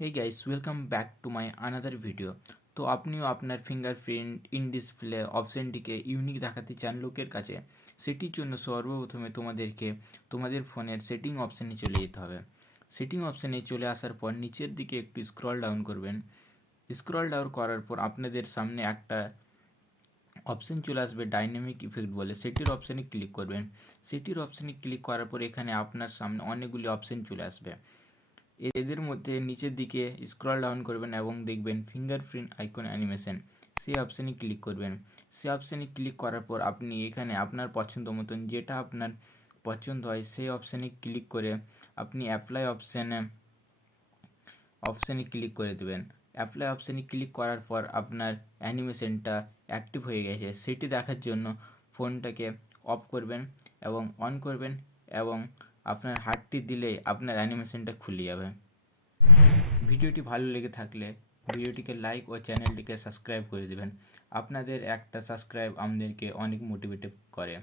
Hey guys, welcome back to my another video. তো আপনিও আপনার ফিঙ্গারপ্রিন্ট ইন ডিসপ্লে অপশনটিকে ইউনিক দেখাতে চান লোকের কাছে, সেটির জন্য সর্বপ্রথমে তোমাদেরকে তোমাদের ফোনের সেটিং অপশানে চলে যেতে হবে। সেটিং অপশানে চলে আসার পর নিচের দিকে একটু স্ক্রল ডাউন করবেন। স্ক্রল ডাউন করার পর আপনাদের সামনে একটা অপশান চলে আসবে ডাইনামিক ইফেক্ট বলে, সেটির অপশানে ক্লিক করবেন। সেটির অপশানে ক্লিক করার পর এখানে আপনার সামনে অনেকগুলি অপশান চলে আসবে। এদের মধ্যে নিচের দিকে স্ক্রল ডাউন করবেন এবং দেখবেন ফিঙ্গারপ্রিন্ট আইকন অ্যানিমেশন, সেই অপশানে ক্লিক করবেন। সেই অপশানে ক্লিক করার পর আপনি এখানে আপনার পছন্দ মতন যেটা আপনার পছন্দ হয় সেই অপশানে ক্লিক করে আপনি অ্যাপ্লাই অপশানে ক্লিক করে দেবেন। অ্যাপ্লাই অপশানে ক্লিক করার পর আপনার অ্যানিমেশনটা অ্যাক্টিভ হয়ে গেছে সেটি দেখার জন্য ফোনটাকে অফ করবেন এবং অন করবেন এবং আপনার হাতটি দিলেই আপনার অ্যানিমেশনটা খুলে যাবে। ভিডিওটি ভালো লেগে থাকলে ভিডিওটিকে লাইক ও চ্যানেলটিকে সাবস্ক্রাইব করে দেবেন। আপনাদের একটা সাবস্ক্রাইব আমাদেরকে অনেক মোটিভেট করে।